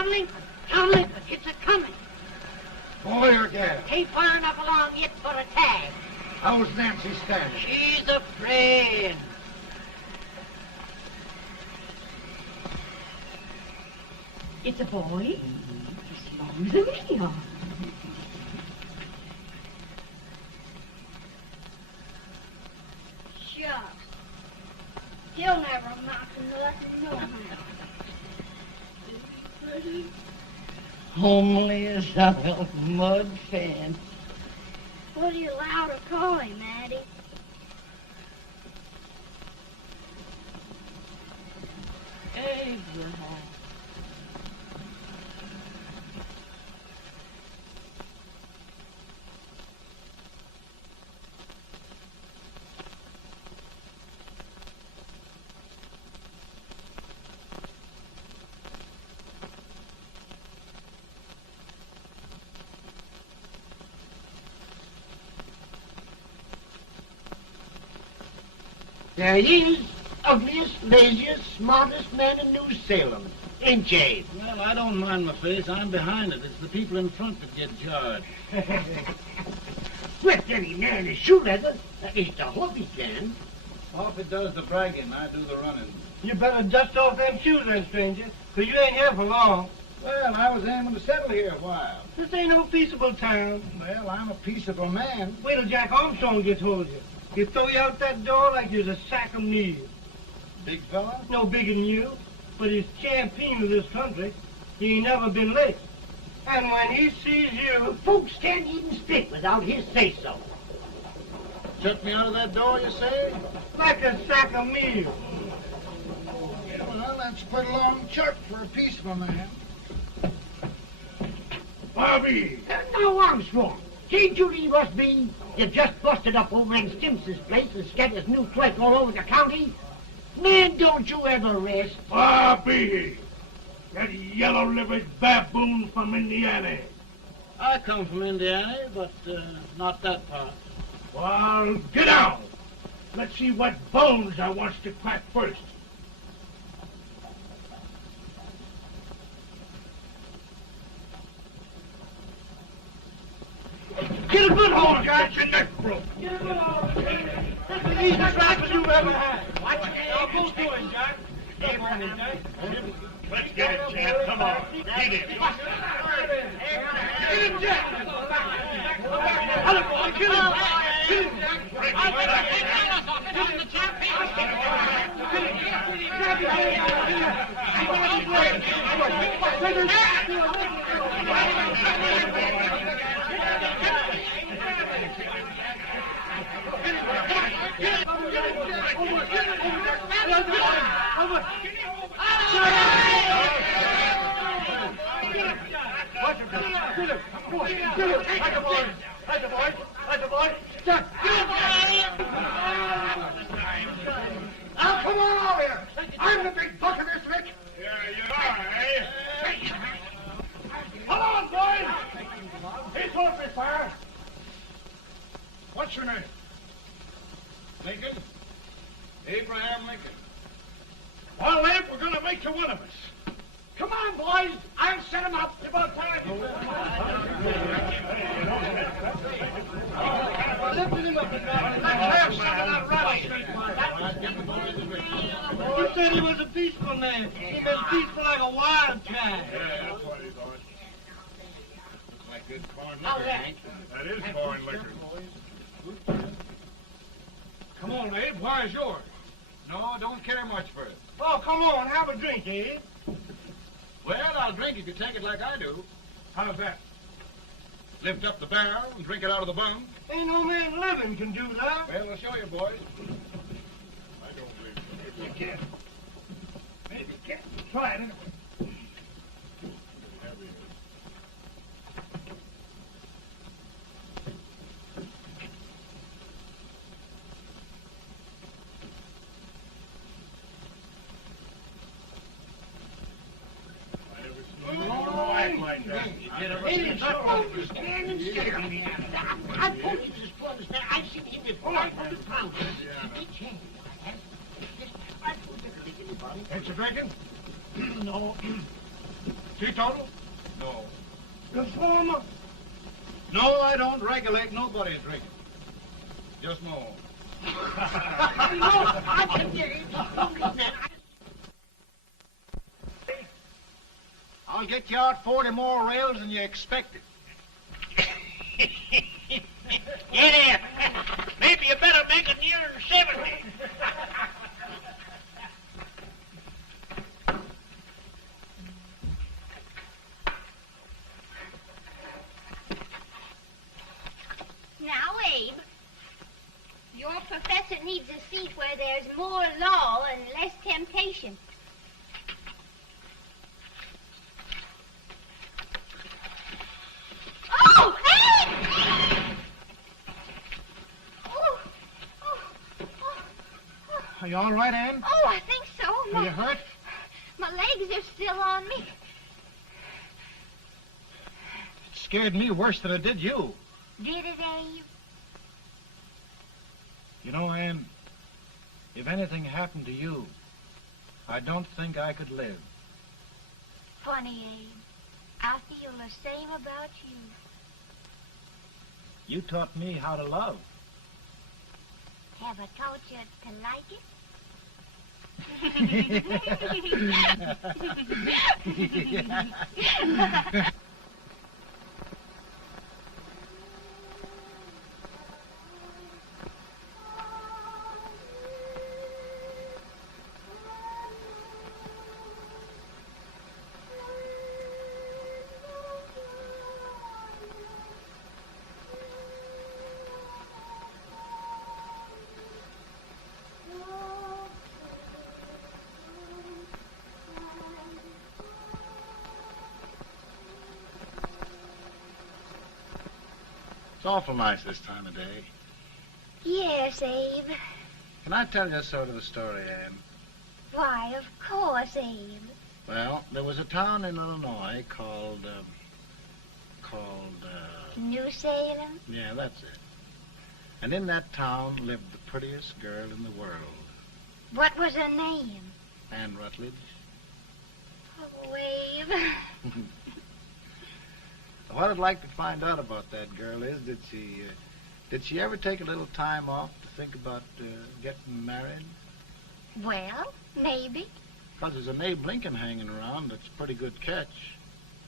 Conley, Conley, it's a-coming. Boy or gal? Ain't far enough along yet for a tag. How's Nancy standing? She's afraid. It's a boy. As long as a me are. Shucks. He'll never amount to nothing, no how. Homely as a mud fan. What do you allow to call him, Addie? Abraham. There he is, ugliest, laziest, smartest man in New Salem. Ain't ye? Well, I don't mind my face. I'm behind it. It's the people in front that get jarred. With any man is shoe leather. That is the hope he can. Off it does the bragging. I do the running. You better dust off them shoes then, stranger, 'cause you ain't here for long. Well, I was aiming to settle here a while. This ain't no peaceable town. Well, I'm a peaceable man. Wait till Jack Armstrong gets hold of you. He'll throw you out that door like you're a sack of meal. Big fella? No bigger than you, but he's champion of this country. He ain't never been late. And when he sees you... Folks can't even speak without his say-so. Took me out of that door, you say? like a sack of meal. Well, that's quite a long chuck for a peaceful man. Bobby! Now, Armstrong, see Judy must be. You just busted up old man Stimpson's place and scattered his new clerk all over the county. Man, don't you ever rest. Bobby! That yellow-livered baboon from Indiana. I come from Indiana, but not that part. Well, get out. Let's see what bones I wants to crack first. Get a good hold, Jack. Get your neck broke. Get a good hold. That's the easiest rifle you've ever had. Watch it. Now go to it, Jack. Come on, Jack. Let's get it, Jack. Come on. Get it. Get him, Jack. Hello, boy. Kill him. Kill him, Jack. Now, come on over here. I'm the big buck of this lick. Yeah, you are, eh? Come on, boys. He's open fire. What's your name? Lincoln? Abraham Lincoln. Well, Abe, we're going to make you one of us. Come on, boys. I'll set him up. It's about time. Lifted him up, Let's have some of that rattlesnake. You said he was a peaceful man. He was peaceful like a wild cat. Yeah, that's what he thought. Looks like good corn liquor, Hank. That is corn liquor. Come on, Abe. Where's yours? No, don't care much for it. Oh, come on. Have a drink, Abe. Well, I'll drink if you take it like I do. How's that? Lift up the barrel and drink it out of the bung. Ain't no man living can do that. Well, I'll show you, boys. I don't believe so. You can't. Maybe you can't. Try it anyway. Like that. It is a stand and stare at me. I told you this for understand. I've seen him with 500 pounds. He changed. I told you to anybody. Ain't you drinking? No. Teetotal? No. Reformer? No, I don't regulate nobody's drinking. Just my own. I can get it. I'll get you out 40 more rails than you expected. Get in. Maybe you better make it nearer 70. Now, Abe, your professor needs a seat where there's more law and less temptation. Oh, Abe! Are you all right, Ann? Oh, I think so. Are you hurt? My legs are still on me. It scared me worse than it did you. Did it, Abe? You know, Ann, if anything happened to you, I don't think I could live. Funny, Abe. I feel the same about you. You taught me how to love. Have I taught you to like it? It's awful nice this time of day. Yes, Abe. Can I tell you sort of a story, Ann? Why, of course, Abe. Well, there was a town in Illinois called, New Salem? yeah, that's it. And in that town lived the prettiest girl in the world, What was her name? Ann Rutledge. Oh, Abe. What I'd like to find out about that girl is, did she ever take a little time off to think about getting married? Well, maybe. Because there's an Abe Lincoln hanging around that's a pretty good catch.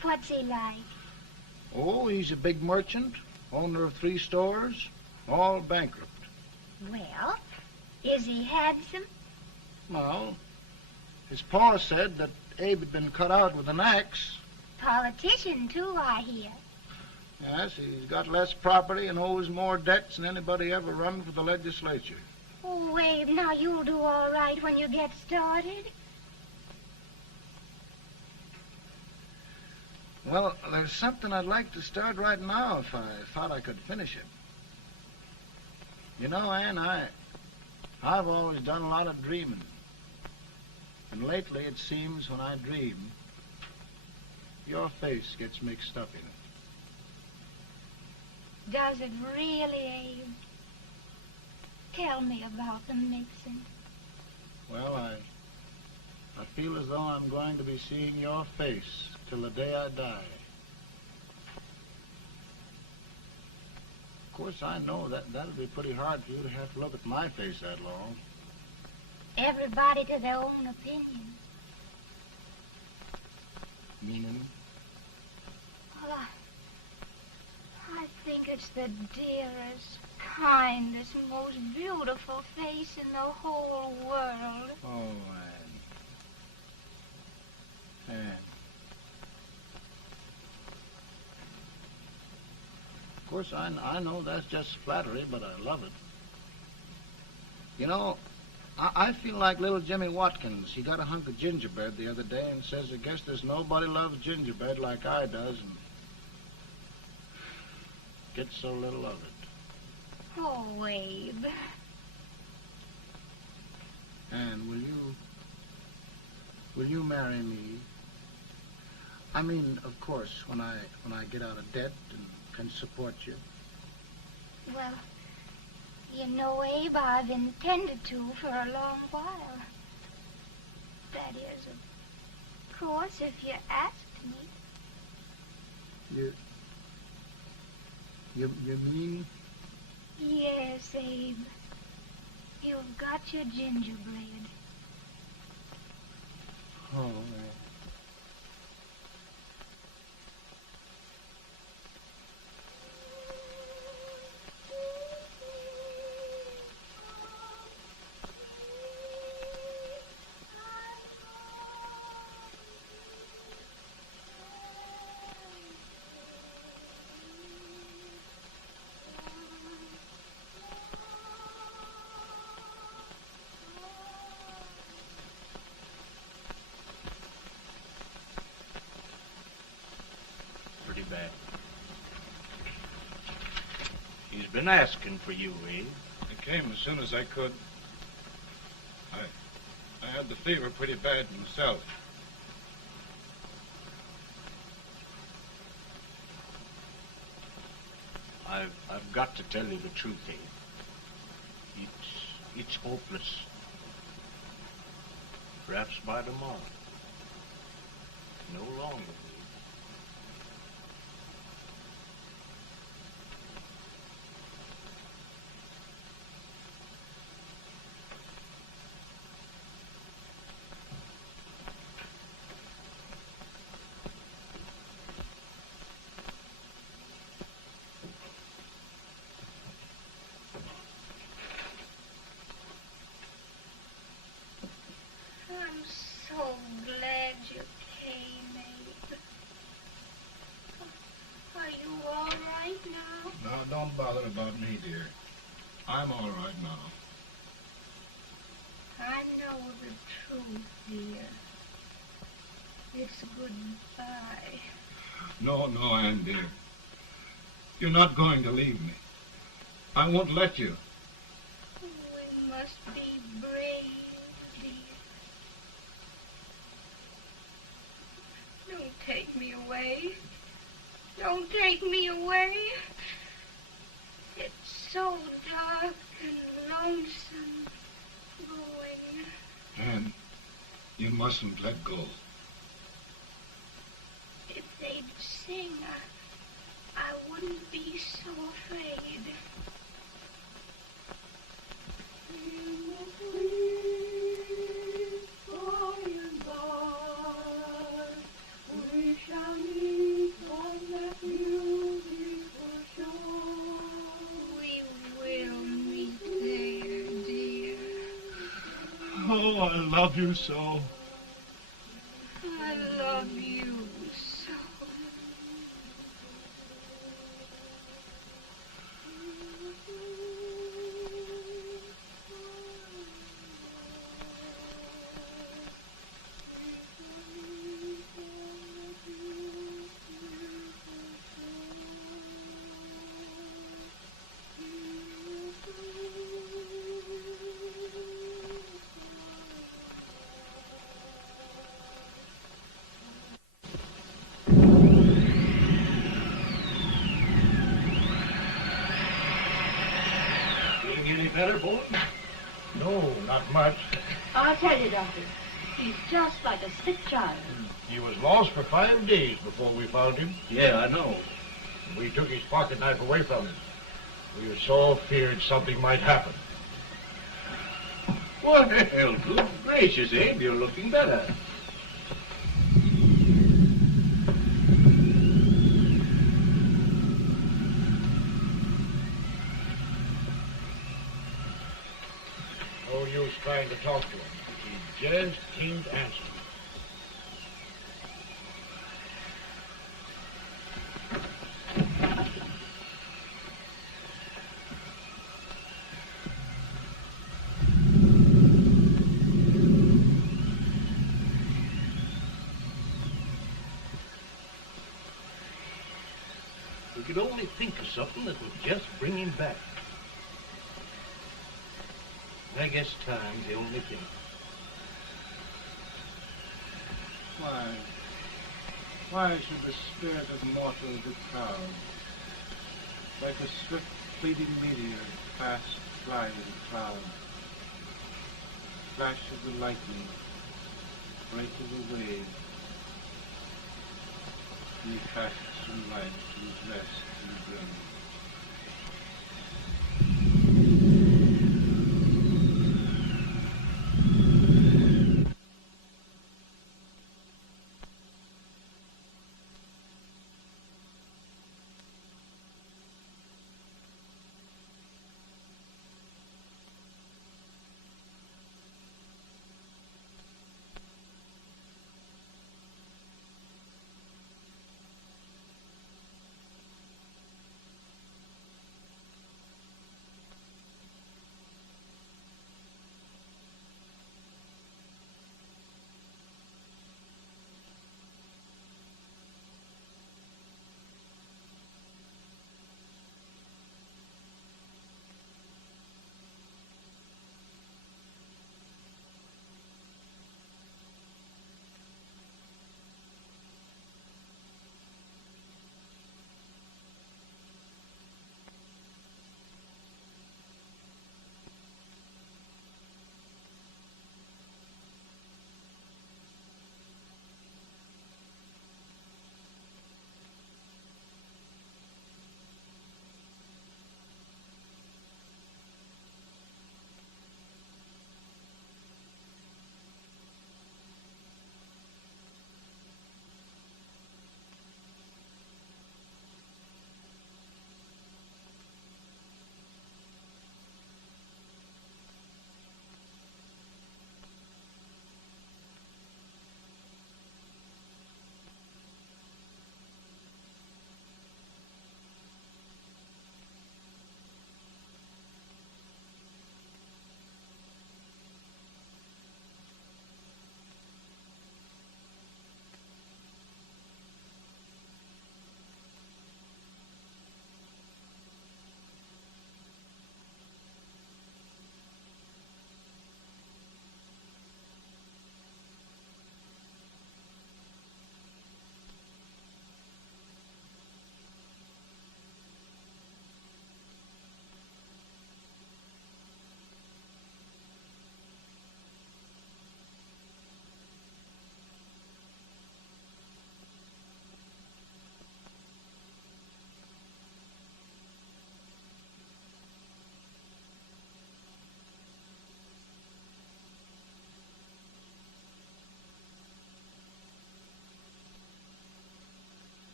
What's he like? Oh, he's a big merchant, owner of 3 stores, all bankrupt. Well, is he handsome? Well, his pa said that Abe had been cut out with an axe. Politician, too, I hear. Yes, he's got less property and owes more debts than anybody ever run for the legislature. Oh, Abe, now you'll do all right when you get started. Well, there's something I'd like to start right now if I thought I could finish it. You know, Ann, I've always done a lot of dreaming. And lately it seems when I dream, your face gets mixed up in it. Does it really, Abe? Tell me about the mixing. Well, I feel as though I'm going to be seeing your face till the day I die. Of course, I know that'll be pretty hard for you to have to look at my face that long. Everybody to their own opinion. Meaning? Well, I think it's the dearest, kindest, most beautiful face in the whole world. Oh, Ann. Ann. Of course, I know that's just flattery, but I love it. You know, I feel like little Jimmy Watkins. He got a hunk of gingerbread the other day and says, I guess there's nobody loves gingerbread like I does, and gets so little of it. Oh, Abe. Ann, will you marry me? I mean, of course, when I get out of debt and can support you. Well, you know, Abe, I've intended to for a long while. That is, of course, if you asked me? You mean? Yes, Abe. You've got your gingerbread. Oh, Pretty bad. He's been asking for you, Abe. I came as soon as I could. I had the fever pretty bad myself. I've got to tell you the truth, Abe. It's hopeless. Perhaps by tomorrow. No longer, Abe. I'm so glad you came, Abe. Are you all right now? No, don't bother about me, dear. I'm all right now. I know the truth, dear. It's goodbye. No, Ann, dear. You're not going to leave me. I won't let you. We must be brave, dear. Don't take me away. Don't take me away. It's so dark and lonesome going. Ann, you mustn't let go. If they'd sing, I wouldn't be so afraid. Oh, I love you so. I love you so. Any better, Bolton? No, not much. I'll tell you, Doctor. He's just like a sick child. He was lost for 5 days before we found him. Yeah, I know. We took his pocket knife away from him. We were so feared something might happen. Well, good gracious, Abe, you're looking better. No use trying to talk to him. He just can't answer. We could only think of something that would just bring him back. I guess time's the only thing. Why should the spirit of mortal be proud? Like a swift fleeting meteor, fast flying cloud. Flash of the lightning, break of the wave. me cast some light to his rest in the burning.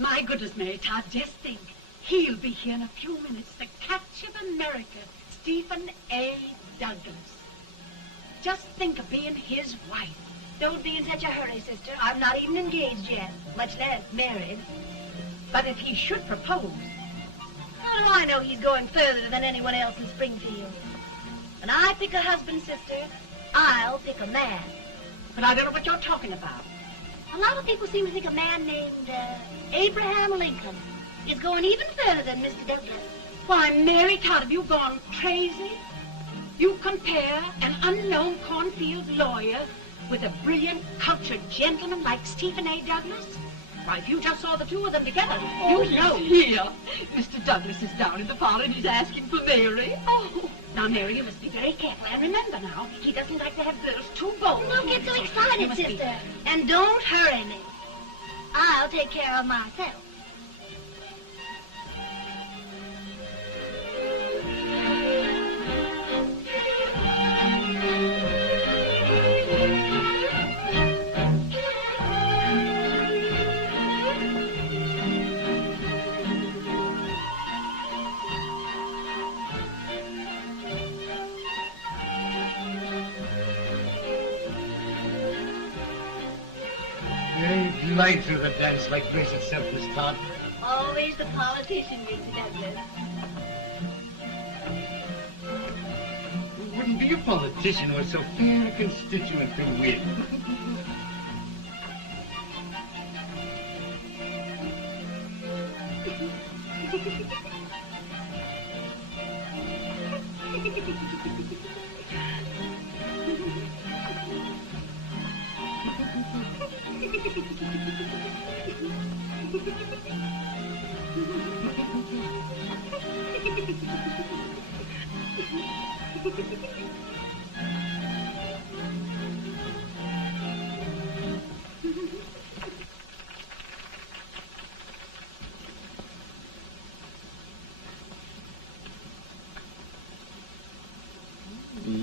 My goodness, Mary Todd, just think. He'll be here in a few minutes. The catch of America, Stephen A. Douglas. Just think of being his wife. Don't be in such a hurry, sister. I'm not even engaged yet, much less married. But if he should propose... How do I know he's going further than anyone else in Springfield? When I pick a husband, sister, I'll pick a man. But I don't know what you're talking about. A lot of people seem to think a man named Abraham Lincoln is going even further than Mr. Douglas. Why, Mary Todd, have you gone crazy? You compare an unknown cornfield lawyer with a brilliant, cultured gentleman like Stephen A. Douglas? Why, if you just saw the two of them together, you'd know. Here. Mr. Douglas is down in the parlor and he's asking for Mary. Oh, now, Mary, you must be very careful. And remember now, he doesn't like to have girls too bold. Don't get so excited, sister. And don't hurry me. I'll take care of myself. You glide through the dance like grace itself, Miss Todd. Always the politician, Mr. Douglas. It wouldn't be a politician with so fair a constituent to win.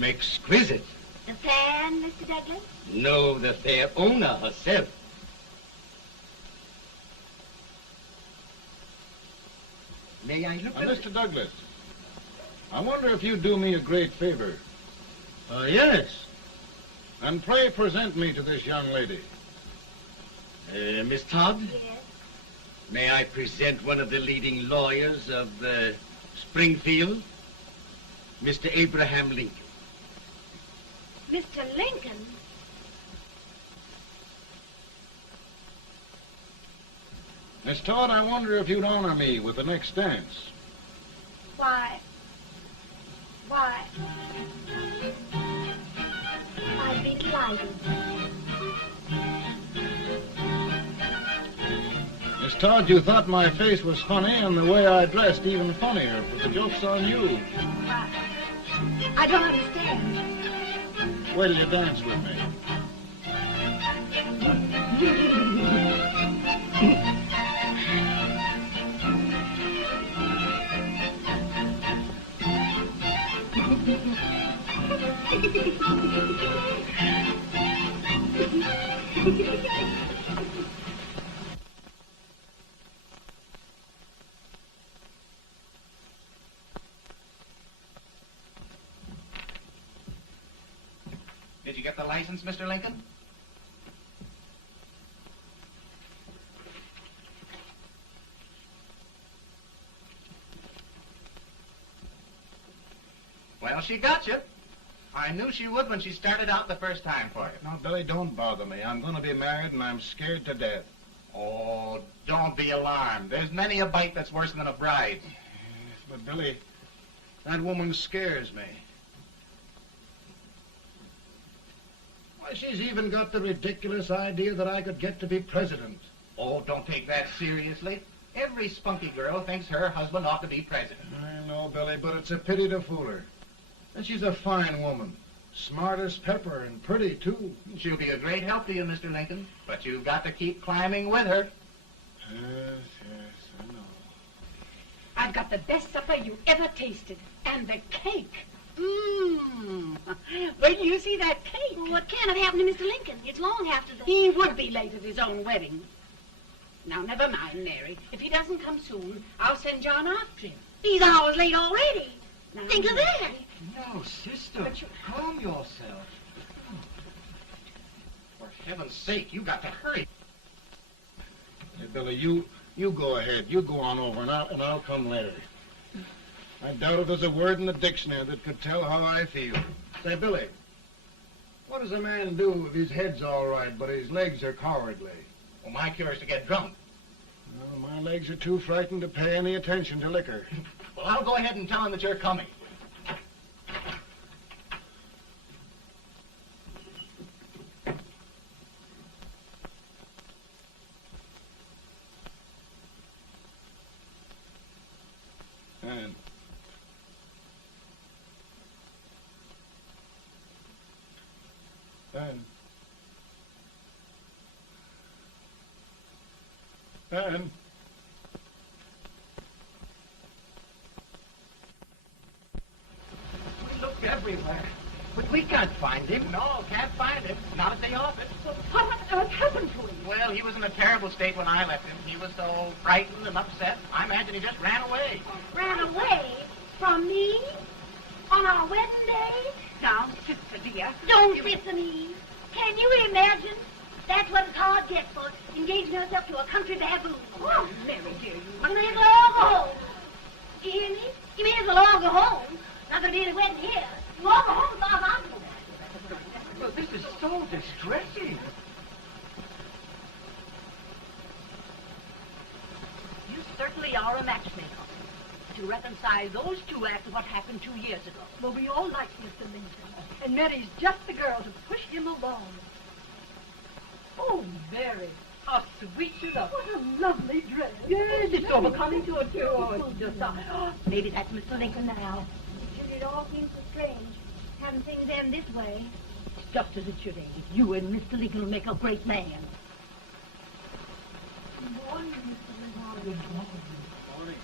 Exquisite. The fan, Mr. Douglas? No, the fair owner herself. May I look at Mr. Douglas, I wonder if you'd do me a great favor. Yes. And pray present me to this young lady. Miss Todd? Yes. May I present one of the leading lawyers of Springfield, Mr. Abraham Lincoln. Mr. Lincoln? Miss Todd, I wonder if you'd honor me with the next dance. Why, I'd be delighted. Miss Todd, you thought my face was funny and the way I dressed even funnier, but the joke's on you. I don't understand. Wait till you dance with me. Did you get the license, Mr. Lincoln? Well, she got you. I knew she would when she started out the first time for you. Now, Billy, don't bother me. I'm going to be married and I'm scared to death. Oh, don't be alarmed. There's many a bite that's worse than a bride. But, Billy, that woman scares me. Why, she's even got the ridiculous idea that I could get to be president. Oh, don't take that seriously. Every spunky girl thinks her husband ought to be president. I know, Billy, but it's a pity to fool her. And she's a fine woman. Smart as pepper and pretty, too. She'll be a great help to you, Mr. Lincoln. But you've got to keep climbing with her. Yes, I know. I've got the best supper you ever tasted. And the cake. Mmm. Wait till you see that cake. Well, what can have happened to Mr. Lincoln? It's long after the... He would be late at his own wedding. Now, never mind, Mary. If he doesn't come soon, I'll send John after him. He's hours late already. Now, Think of that. No, sister. But you... Calm yourself. For heaven's sake, you got to hurry. Hey, Billy, you go ahead. You go on over, and I'll come later. I doubt if there's a word in the dictionary that could tell how I feel. Say, Billy, what does a man do if his head's all right, but his legs are cowardly? Well, my cure is to get drunk. Well, my legs are too frightened to pay any attention to liquor. Well, I'll go ahead and tell him that you're coming. And We looked everywhere, but we can't find him. No, can't find him. Not at the office. What happened to him? Well, he was in a terrible state when I left him. He was so frightened and upset. I imagine he just ran away. Ran away from me on our wedding day? Now, sister dear. Don't listen to me. Can you imagine? That's what it's hard gets for engaging herself to a country baboon. Oh, Mary, dear, You may as well all go home. You hear me? You may as well all go home. Not gonna be any wedding here. You all go home as far as I'm concerned. Well, this is so distressing. You certainly are a matchmaker. To reconcile those two after what happened 2 years ago. Well, we all like Mr. Lincoln. And Mary's just the girl to push him along. Oh, Mary, how sweet you look. What a lovely dress. Yes, it's overcoming to it, too. Oh, it's just... maybe that's Mr. Lincoln now. It all seems so strange, having things end this way. It's just as it should end. You and Mr. Lincoln will make a great man. Good morning, Mr. Lincoln. morning.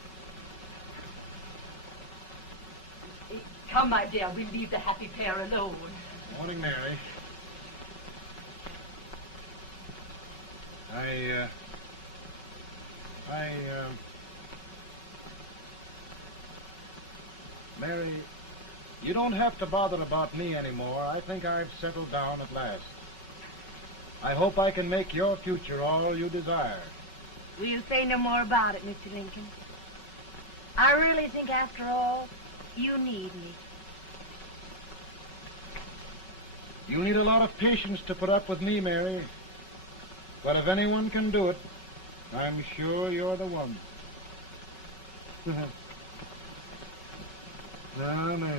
Come, my dear, we'll leave the happy pair alone. Morning, Mary. Mary, you don't have to bother about me anymore. I think I've settled down at last. I hope I can make your future all you desire. We'll say no more about it, Mr. Lincoln. I really think, after all, you need me. You'll need a lot of patience to put up with me, Mary. But if anyone can do it, I'm sure you're the one. No, no.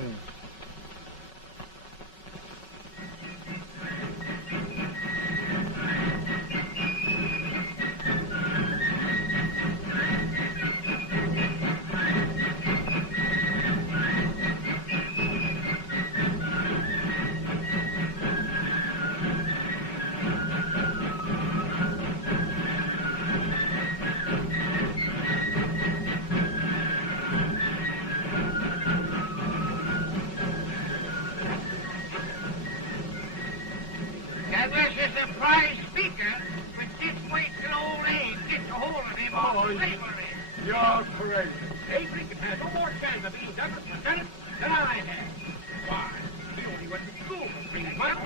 That was a surprise speaker, but just wait till old Abe gets a hold of him on slavery. You're crazy. Abe Lincoln had no more chance of being Douglas Lieutenant than I had. Why, he only went to school for 3 months.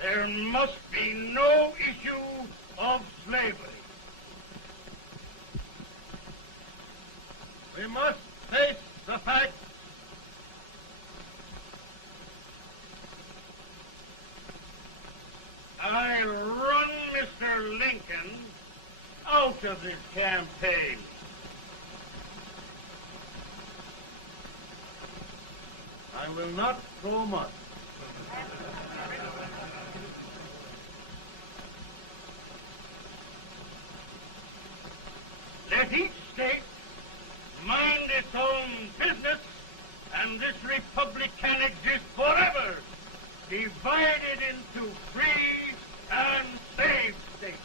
There must be no issue of slavery. We must face the fact I run Mr. Lincoln out of this campaign. I will not throw much. Let each state mind its own business, and this republic can exist forever, divided into free and slave states.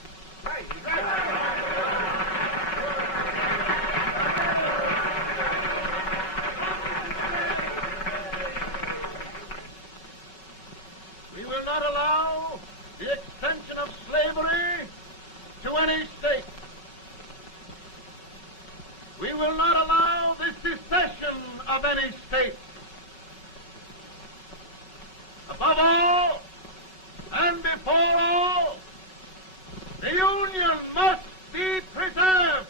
We will not allow the extension of slavery to any state. We will not allow the secession of any state. Above all, and before all, the Union must be preserved.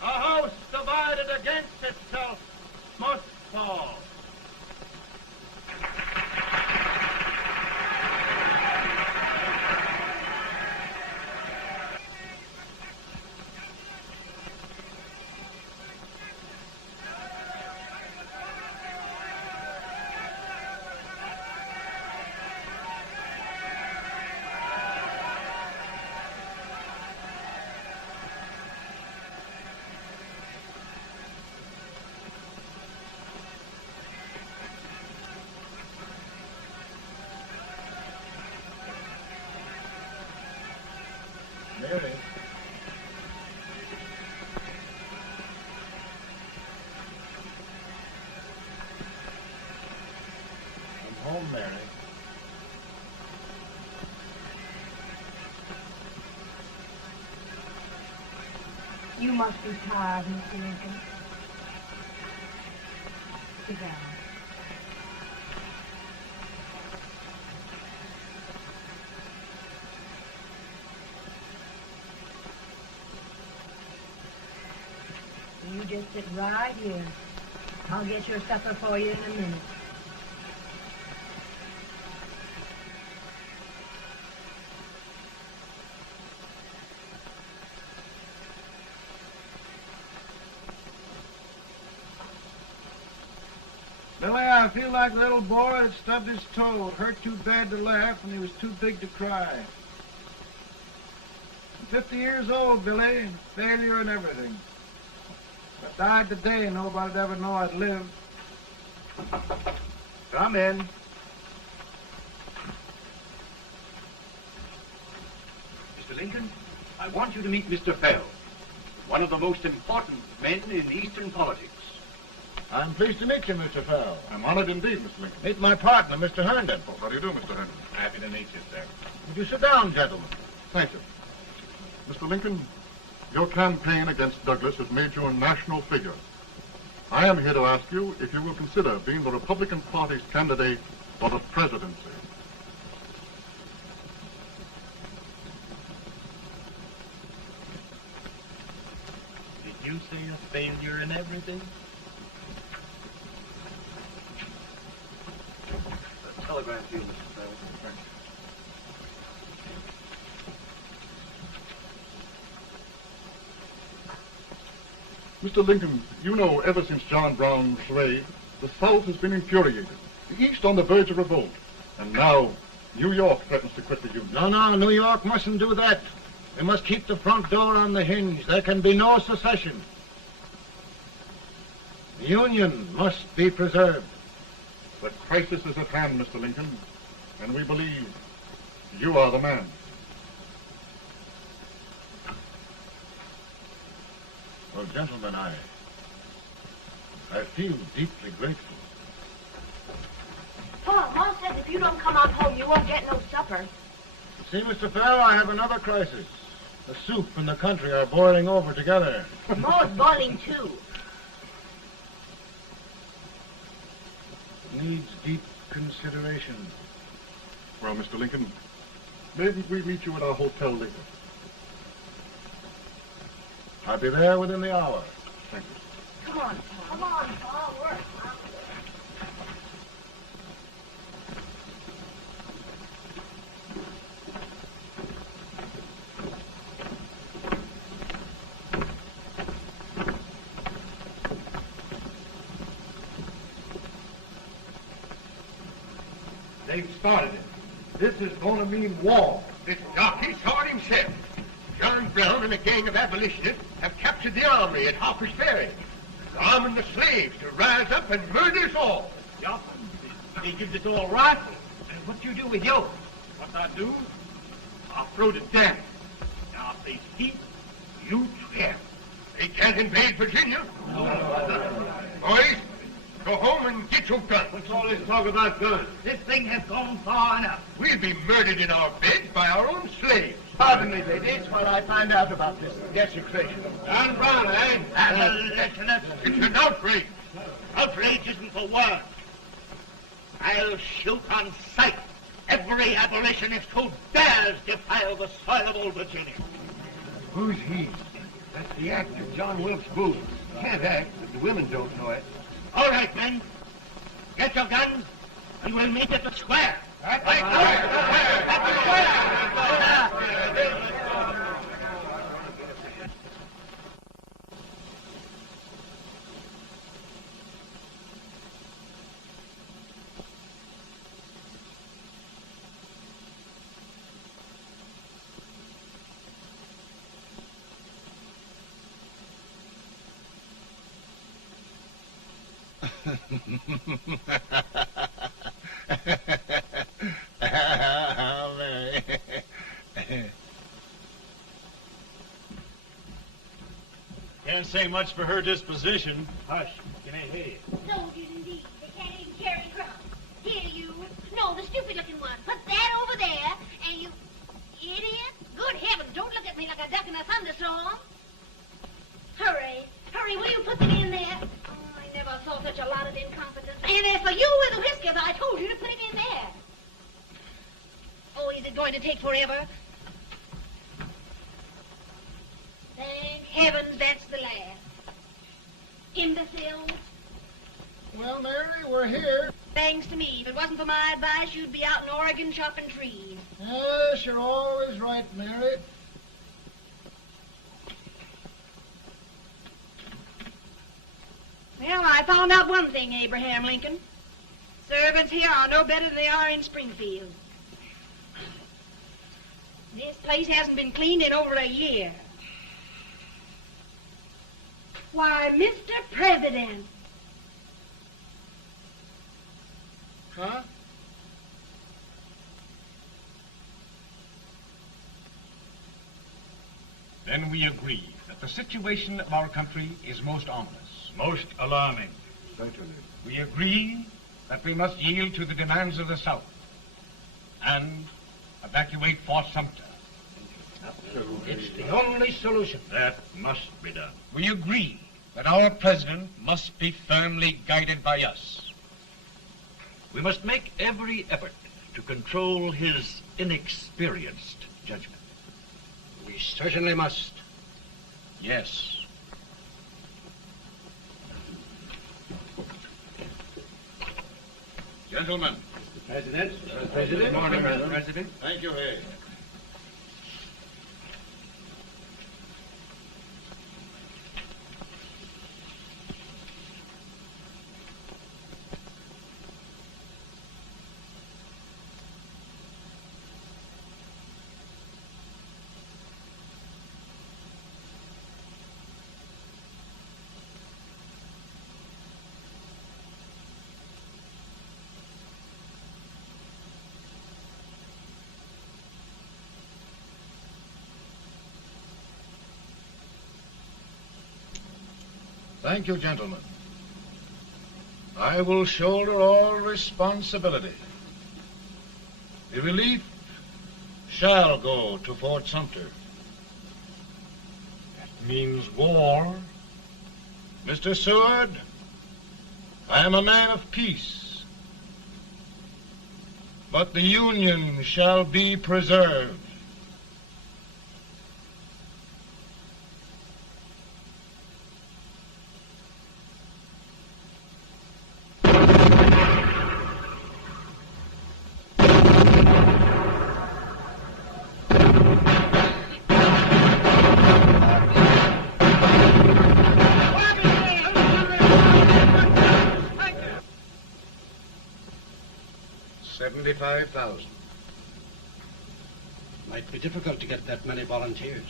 A house divided against itself must fall. Mary. I'm home, Mary. You must be tired, Mr. Lincoln. Sit down. You just sit right here. I'll get your supper for you in a minute. Billy, I feel like a little boy that stubbed his toe. It hurt too bad to laugh, and he was too big to cry. 50 years old, Billy. Failure and everything. If I died today, nobody'd ever know I'd lived. Come in. Mr. Lincoln, I want you to meet Mr. Fell, one of the most important men in Eastern politics. I'm pleased to meet you, Mr. Fell. I'm honored indeed, Mr. Lincoln. Meet my partner, Mr. Herndon. Oh, how do you do, Mr. Herndon? Happy to meet you, sir. Would you sit down, gentlemen? Thank you. Mr. Lincoln, your campaign against Douglas has made you a national figure. I am here to ask you if you will consider being the Republican Party's candidate for the presidency. Did you say a failure in everything? Telegram to you, Mr. Fell. Mr. Lincoln, you know ever since John Brown slaved, the South has been infuriated, the East on the verge of revolt, and now New York threatens to quit the Union. No, New York mustn't do that. We must keep the front door on the hinge. There can be no secession. The Union must be preserved. The crisis is at hand, Mr. Lincoln, and we believe you are the man. Well, gentlemen, I feel deeply grateful. Paul, Mom says if you don't come on home, you won't get no supper. See, Mr. Fell, I have another crisis. The soup and the country are boiling over together. Ma's boiling too. Needs deep consideration. Well, Mr. Lincoln, maybe we meet you at our hotel later. I'll be there within the hour. Thank you. Come on, Paul. Come on, Paul. Work. They've started it. This is going to mean war. This jockey saw it himself. John Brown and a gang of abolitionists have captured the armory at Harper's Ferry, arming the slaves to rise up and murder us all. Yup. They give us all rifles. And what you do with yours? What I do? I'll throw the damn. Now, if they speak, you tell. They can't invade Virginia. Boys, go home and get your guns. What's all this talk about guns? This thing has gone far enough. We'll be murdered in our beds by our own slaves. Pardon me, ladies, while I find out about this desecration. John Brown, eh? Abolitionist. It's an outrage. Outrage isn't the word. I'll shoot on sight every abolitionist who dares defile the soil of old Virginia. Who's he? That's the actor, John Wilkes Booth. Can't act, but the women don't know it. All right, men. Get your guns, and we'll meet at the square. At the Can't say much for her disposition. Hush, can I hear you? Soldiers indeed. They can't even carry crumbs. Here, you. No, the stupid-looking one. Put that over there, and you... Idiot. Good heavens, don't look at me like a duck in a thunderstorm. Hurry. Hurry, will you put them in there? Oh, I never saw such a lot of incompetence. And as for you with the whiskers, I told you to put it in there. Oh, is it going to take forever? Thank heavens that's the last. Imbeciles. Well, Mary, we're here. Thanks to me. If it wasn't for my advice, you'd be out in Oregon chopping trees. Yes, you're always right, Mary. Well, I found out one thing, Abraham Lincoln. Servants here are no better than they are in Springfield. This place hasn't been cleaned in over a year. Why, Mr. President. Huh? Then we agree that the situation of our country is most ominous. Most alarming. Certainly. We agree that we must yield to the demands of the South and evacuate Fort Sumter. It's the only solution. That must be done. We agree that our president must be firmly guided by us. We must make every effort to control his inexperienced judgment. We certainly must. Yes. Gentlemen. President. Good morning, Mr. President. Thank you, Hay. Thank you, gentlemen. I will shoulder all responsibility. The relief shall go to Fort Sumter. That means war. Mr. Seward, I am a man of peace, but the Union shall be preserved. $75,000. Might be difficult to get that many volunteers.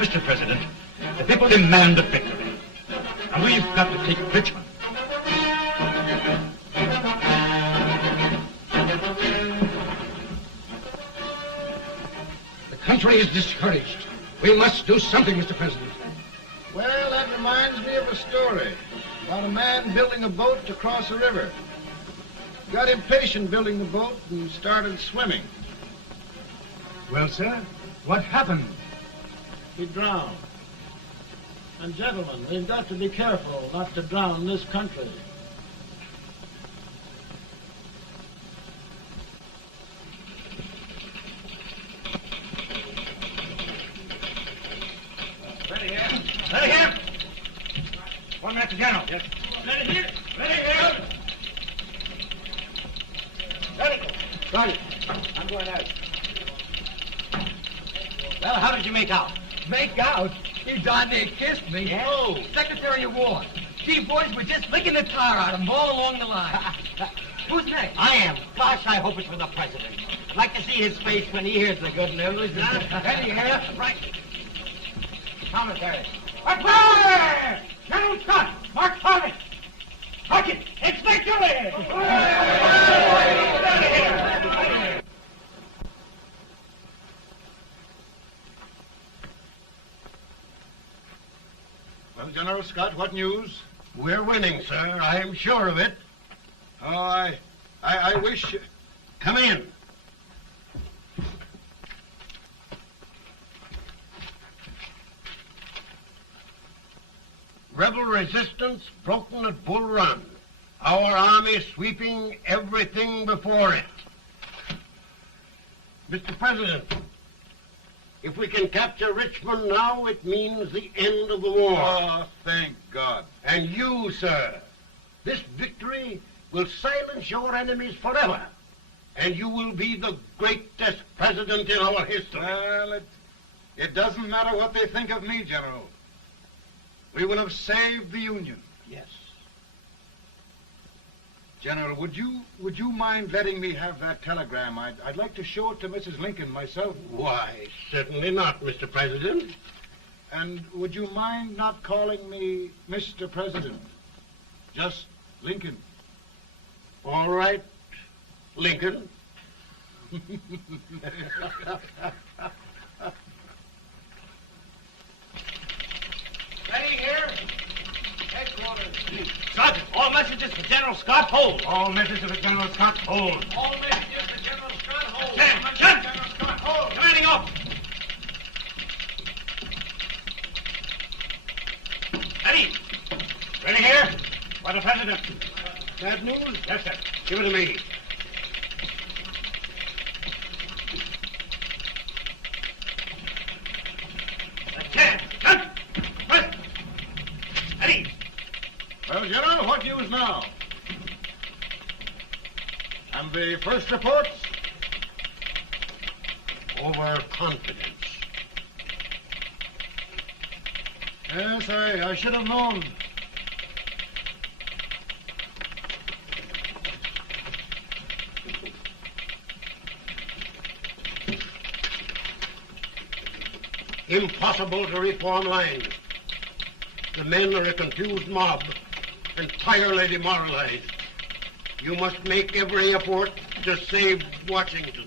Mr. President, the people demand a victory. And we've got to take Richmond. The country is discouraged. We must do something, Mr. President. Well, that reminds me of a story about a man building a boat to cross a river. Got impatient building the boat and started swimming. Well, sir, what happened? He drowned. And gentlemen, we've got to be careful not to drown this country. Ready here. Ready here. 1 minute to General. Yes. Ready here. Ready here. Ready. Right. I'm going out. Well, how did you make out? Make out? He darn near kissed me. Yeah? Oh, Secretary of War. Gee, boys, we're just licking the tar out of him all along the line. Who's next? I am. Gosh, I hope it's for the President. I'd like to see his face when he hears the good news. Ready here? Right. Commissary. Fire! General Scott! Mark Harvey! Hawkins! It's victory! Well, General Scott, what news? We're winning, sir. I am sure of it. Oh, I wish... Come in. Rebel resistance broken at Bull Run. Our army sweeping everything before it. Mr. President, if we can capture Richmond now, it means the end of the war. Oh, thank God. And you, sir, this victory will silence your enemies forever. And you will be the greatest president in our history. Well, it doesn't matter what they think of me, General. We will have saved the Union. Yes. General, would you mind letting me have that telegram? I'd like to show it to Mrs. Lincoln myself. Why, certainly not, Mr. President. And would you mind not calling me Mr. President? Just Lincoln. All right, Lincoln. Ready here. Headquarters. Sergeant, all messages for General Scott, hold. All messages for General Scott, hold. All messages for General Scott, hold. General Scott, hold. Commanding officer. Ready. Ready here. For the President. Bad news? Yes, sir. Give it to me. Well, General, what news now? And the first reports? Overconfidence. Yes, I should have known. Impossible to reform lines. The men are a confused mob, entirely demoralized. You must make every effort to save Washington.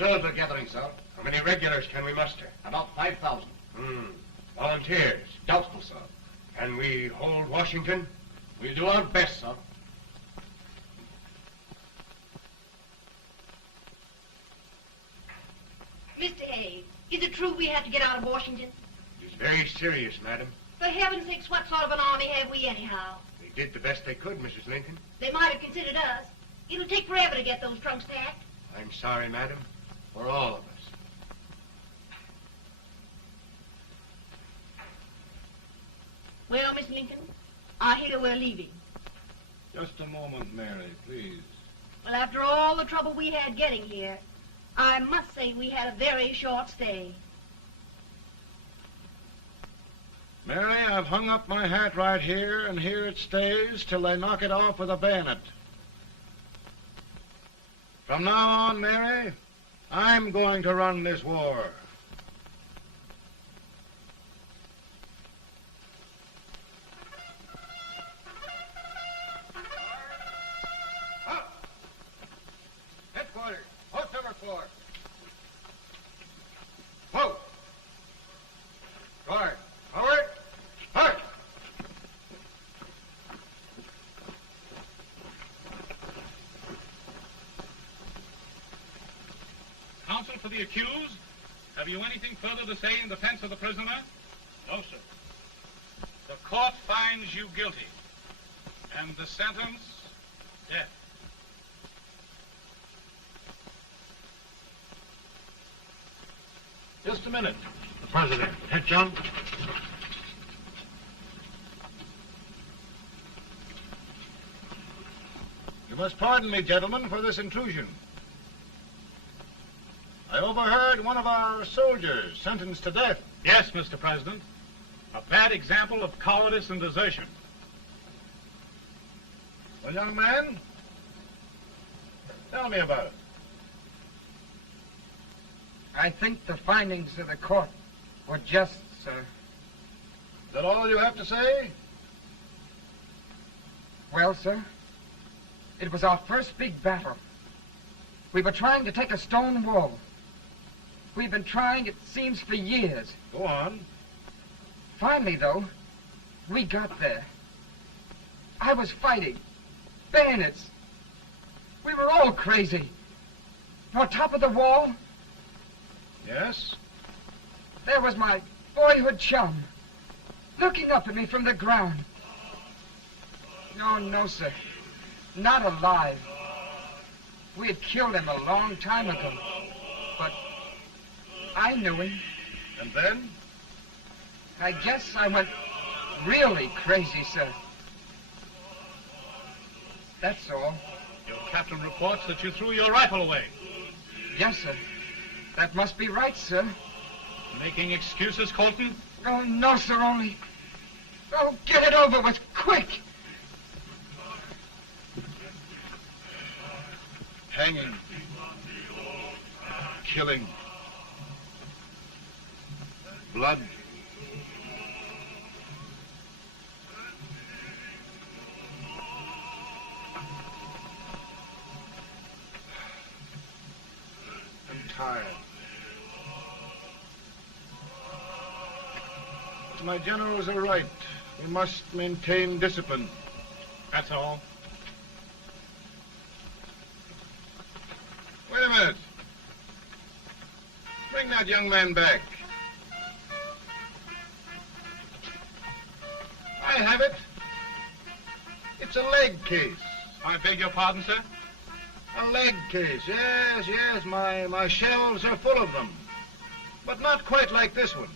resolved are gathering, sir. How many regulars can we muster? About 5,000. Volunteers? Doubtful, sir. Can we hold Washington? We'll do our best, sir. Mr. Hayes, is it true we have to get out of Washington? It's very serious, madam. For heaven's sakes, what sort of an army have we anyhow? They did the best they could, Mrs. Lincoln. They might have considered us. It'll take forever to get those trunks packed. I'm sorry, madam, for all of us. Well, Miss Lincoln, I hear we're leaving. Just a moment, Mary, please. Well, after all the trouble we had getting here, I must say we had a very short stay. Mary, I've hung up my hat right here, and here it stays till they knock it off with a bayonet. From now on, Mary, I'm going to run this war. Headquarters, post number 4. Whoa! Guard, forward, march! Counsel for the accused, have you anything further to say in defense of the prisoner? No, sir. The court finds you guilty, and the sentence, death. Just a minute. The President. Head, John. You must pardon me, gentlemen, for this intrusion. I overheard one of our soldiers sentenced to death. Yes, Mr. President. A bad example of cowardice and desertion. Well, young man, tell me about it. I think the findings of the court were just, sir. Is that all you have to say? Well, sir, it was our first big battle. We were trying to take a stone wall. We've been trying, it seems, for years. Go on. Finally, though, we got there. I was fighting. Bayonets. We were all crazy. On top of the wall, Yes? there was my boyhood chum, looking up at me from the ground. No, sir. Not alive. We had killed him a long time ago. But I knew him. And then? I guess I went really crazy, sir. That's all. Your captain reports that you threw your rifle away. Yes, sir. That must be right, sir. Making excuses, Colton? Oh, no, sir, only... Oh, get it over with, quick! Hanging. Killing. Blood. I'm tired. My generals are right. We must maintain discipline. That's all. Wait a minute. Bring that young man back. I have it. It's a leg case. I beg your pardon, sir? A leg case, yes. My shelves are full of them. But not quite like this one.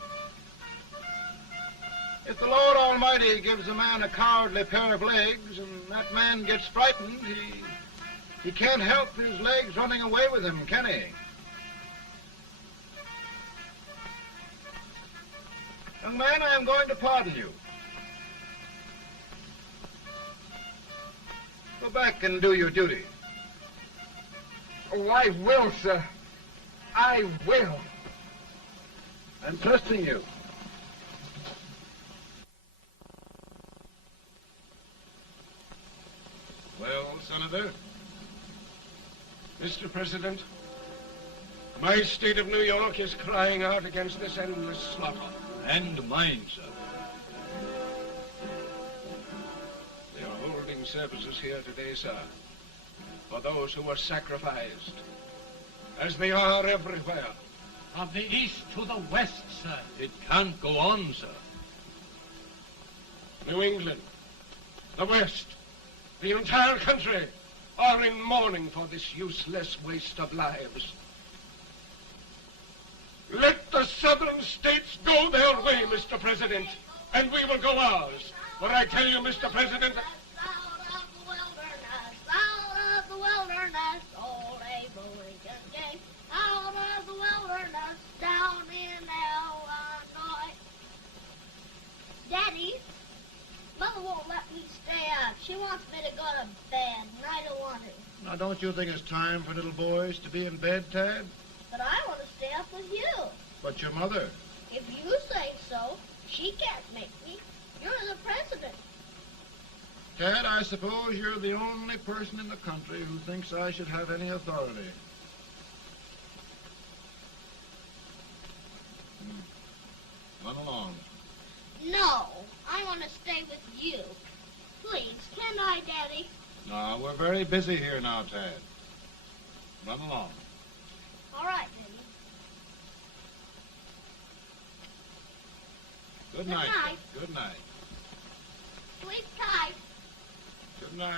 If the Lord Almighty gives a man a cowardly pair of legs and that man gets frightened, he can't help his legs running away with him, can he? Young man, I am going to pardon you. Go back and do your duty. Oh, I will, sir. I will. I'm trusting you. Well, Senator? Mr. President, My state of New York is crying out against this endless slaughter. And mine, sir. They are holding services here today, sir, for those who were sacrificed, as they are everywhere. From the east to the west, sir. It can't go on, sir. New England, the West, the entire country are in mourning for this useless waste of lives. Let the southern states go their way, Mr. President, and we will go ours. For I tell you, Mr. President, Out of the wilderness, old Abraham Lincoln came. Out of the wilderness, down in Illinois. Daddy, Mother won't let me stay up. She wants me to go to bed, and I don't want to. Now, don't you think it's time for little boys to be in bed, Tad? But I want to stay up with you. But your mother. If you say so, she can't make me. You're the president. Tad, I suppose you're the only person in the country who thinks I should have any authority. Run along. No, I want to stay with you. Please, can I, Daddy? No, we're very busy here now, Tad. Run along. All right, Daddy. Good night. night. Good night. Sleep tight. Good night.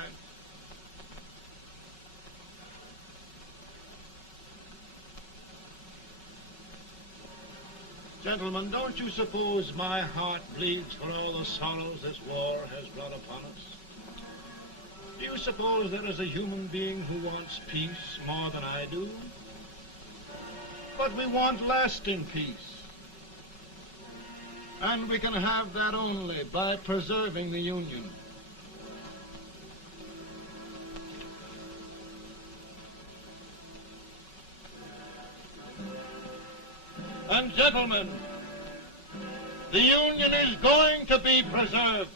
Gentlemen, don't you suppose my heart bleeds for all the sorrows this war has brought upon us? Do you suppose there is a human being who wants peace more than I do? But we want lasting peace. And we can have that only by preserving the Union. And gentlemen, the Union is going to be preserved.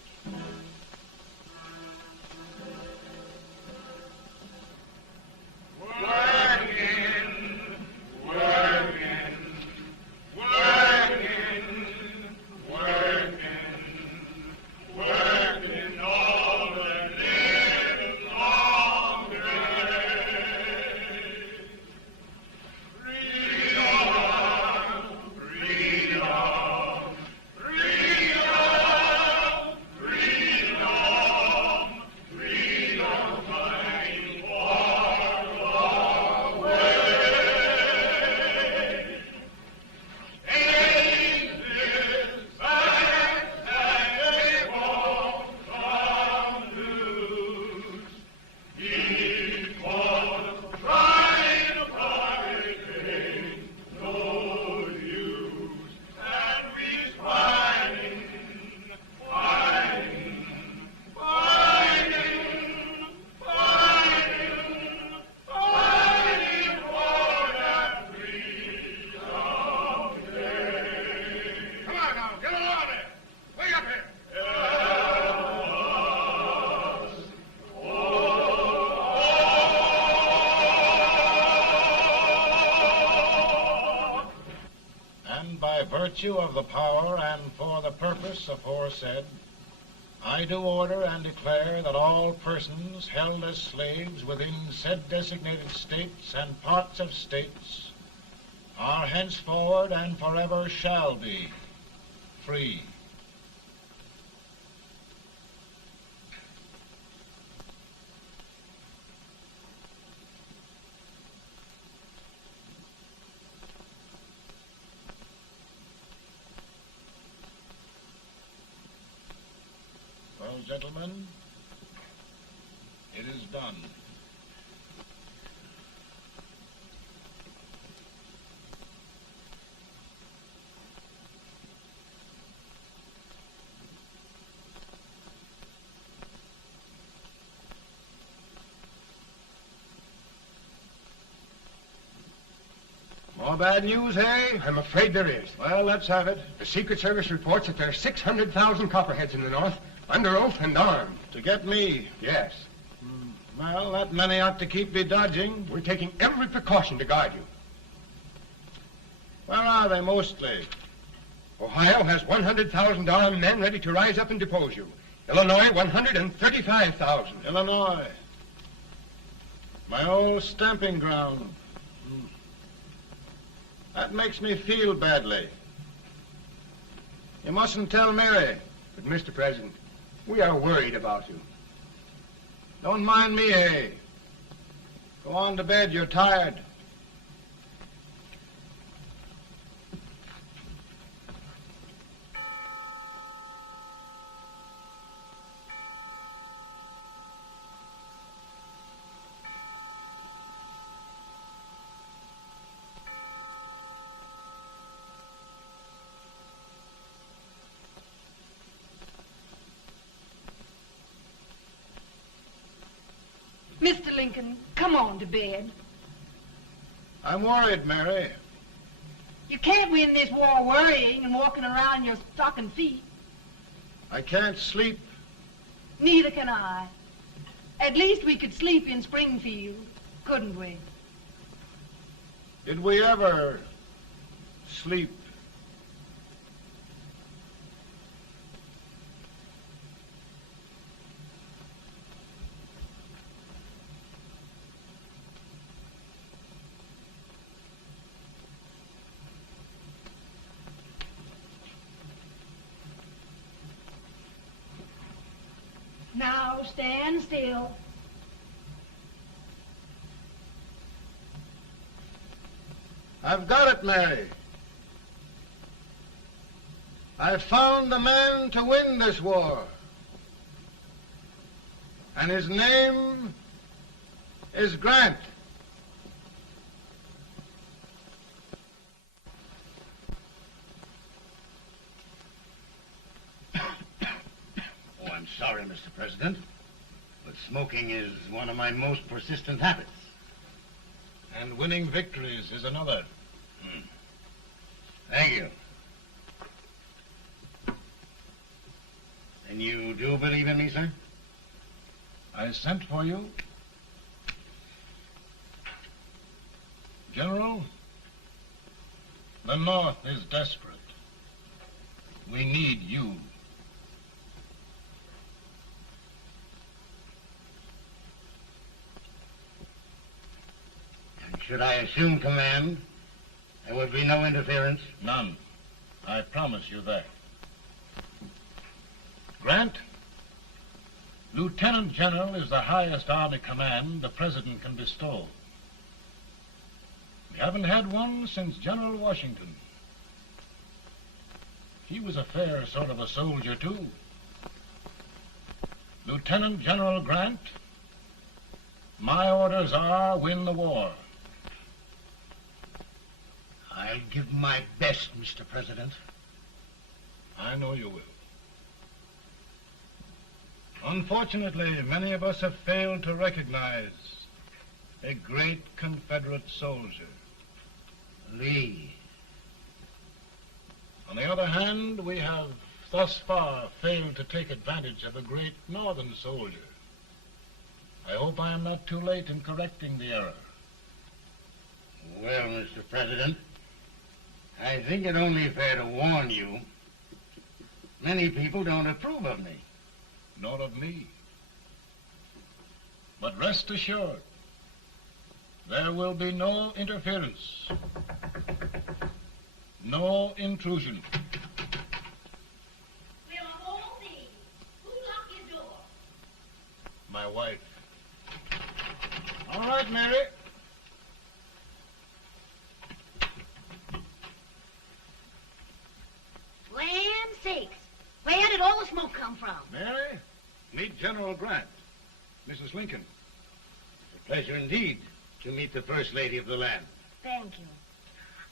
Virtue of the power and for the purpose aforesaid, I do order and declare that all persons held as slaves within said designated states and parts of states are henceforward and forever shall be free. Well, gentlemen, it is done. More bad news, eh? I'm afraid there is. Well, let's have it. The Secret Service reports that there are 600,000 copperheads in the North, under oath and armed. To get me? Yes. Well, that many ought to keep me dodging. We're taking every precaution to guard you. Where are they mostly? Ohio has 100,000 armed men ready to rise up and depose you. Illinois, 135,000. Illinois. My old stamping ground. That makes me feel badly. You mustn't tell Mary. But, Mr. President, we are worried about you. Don't mind me, eh? Go on to bed. You're tired. Mr. Lincoln, come on to bed. I'm worried, Mary. You can't win this war worrying and walking around your stocking feet. I can't sleep. Neither can I. At least we could sleep in Springfield, couldn't we? Did we ever sleep? Now stand still. I've got it, Mary. I've found the man to win this war. And his name is Grant. Oh, I'm sorry, Mr. President, but smoking is one of my most persistent habits. And winning victories is another. Thank you. And you do believe in me, sir? I sent for you. General, the North is desperate. We need you. And should I assume command, there would be no interference? None. I promise you that. Grant, Lieutenant General is the highest Army command the President can bestow. We haven't had one since General Washington. He was a fair sort of a soldier, too. Lieutenant General Grant, my orders are win the war. I'll give my best, Mr. President. I know you will. Unfortunately, many of us have failed to recognize a great Confederate soldier, Lee. On the other hand, we have thus far failed to take advantage of a great Northern soldier. I hope I am not too late in correcting the error. Well, Mr. President, I think it only fair to warn you. Many people don't approve of me. Nor of me. But rest assured, there will be no interference, no intrusion. Well, of all things, who locked your door? My wife. All right, Mary. Land sakes, where did all the smoke come from? Mary, meet General Grant. Mrs. Lincoln. It's a pleasure indeed to meet the First Lady of the land. Thank you.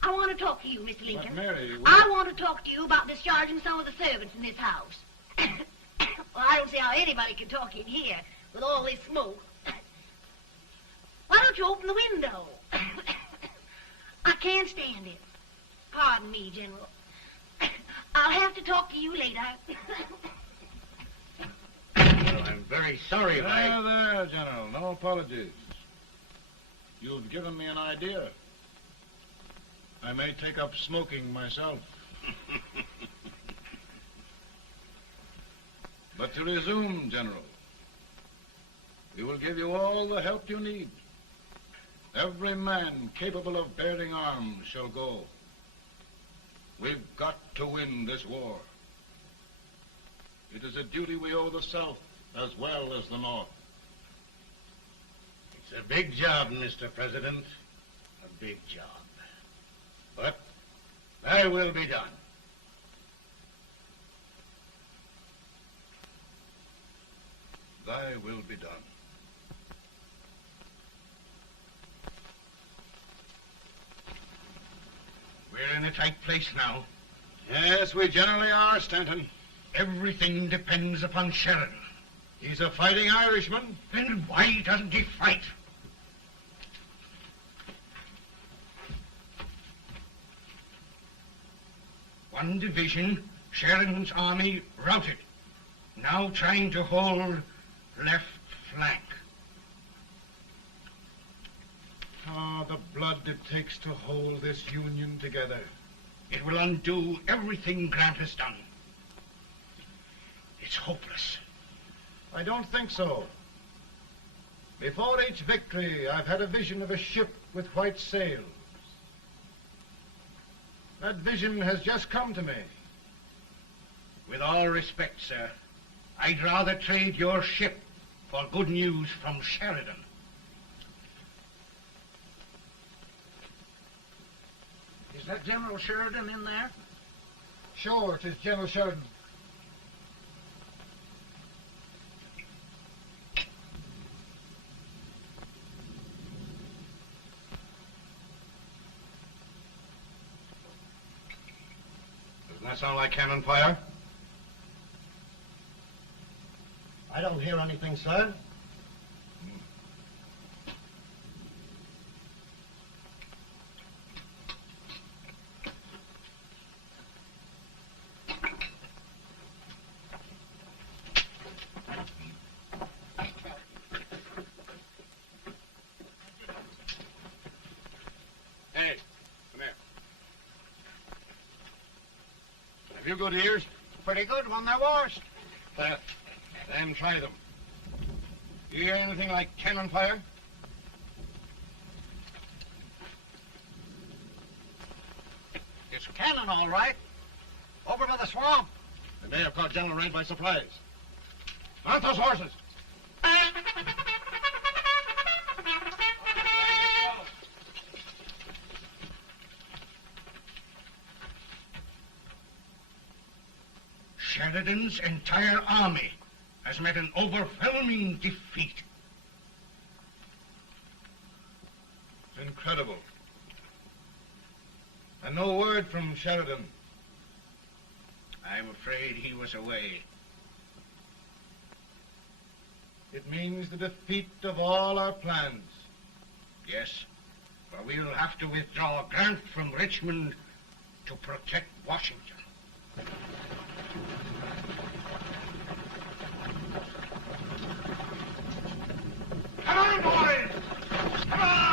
I want to talk to you, Mr. Lincoln. But Mary, I want to talk to you about discharging some of the servants in this house. Well, I don't see how anybody can talk in here with all this smoke. Why don't you open the window? I can't stand it. Pardon me, General. I'll have to talk to you later. Well, I'm very sorry if I... There, General. No apologies. You've given me an idea. I may take up smoking myself. But to resume, General, we will give you all the help you need. Every man capable of bearing arms shall go. We've got to win this war. It is a duty we owe the South as well as the North. It's a big job, Mr. President. A big job. But thy will be done. Thy will be done. We're in a tight place now. Yes, we generally are, Stanton. Everything depends upon Sheridan. He's a fighting Irishman. Then why doesn't he fight? One division, Sheridan's army, routed. Now trying to hold left flank. Ah, the blood it takes to hold this Union together. It will undo everything Grant has done. It's hopeless. I don't think so. Before each victory, I've had a vision of a ship with white sails. That vision has just come to me. With all respect, sir, I'd rather trade your ship for good news from Sheridan. Is that General Sheridan in there? Sure, it is General Sheridan. Doesn't that sound like cannon fire? I don't hear anything, sir. Hey, come here. Have you good ears? Pretty good when they're washed. Then try them. You hear anything like cannon fire? It's cannon, all right. Over by the swamp. They may have caught General Rain by surprise. Mount those horses. Sheridan's entire army has met an overwhelming defeat. It's incredible. And no word from Sheridan. I'm afraid he was away. It means the defeat of all our plans. Yes, for we'll have to withdraw Grant from Richmond to protect Washington. Come on, boys! Come on!